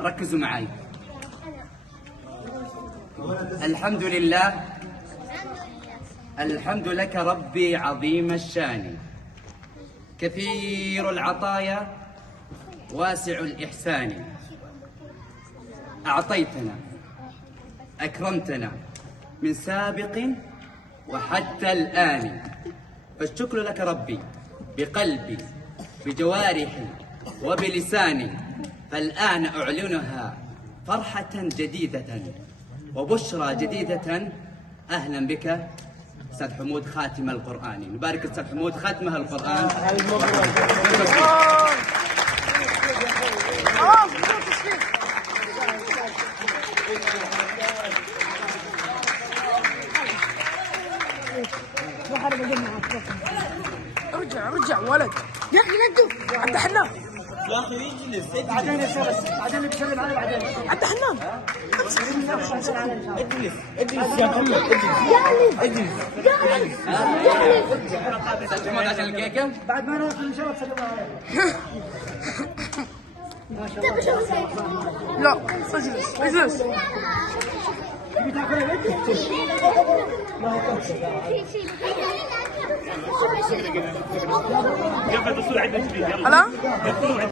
ركزوا معي. الحمد لله، الحمد لك ربي عظيم الشان، كثير العطايا واسع الإحسان. أعطيتنا أكرمتنا من سابق وحتى الآن، فالشكر لك ربي بقلبي بجوارحي وبلساني. فالآن أعلنها فرحة جديدة وبشرى جديدة. أهلا بك أستاذ حمود خاتم القرآن. نبارك أستاذ حمود ختمها القرآن. ارجع ولد يا اخي نجم عبد الحنان يا اخي اجلس بعدين بعدين بسلم عليه بعدين عبد الحنان اجلس يا محمد اجلس أستاذ حمود عشان الكيكة. بعد ما ناكل ان شاء الله تسلم عليه. لا اجلس قبل التصوير عندنا شبيه. هلا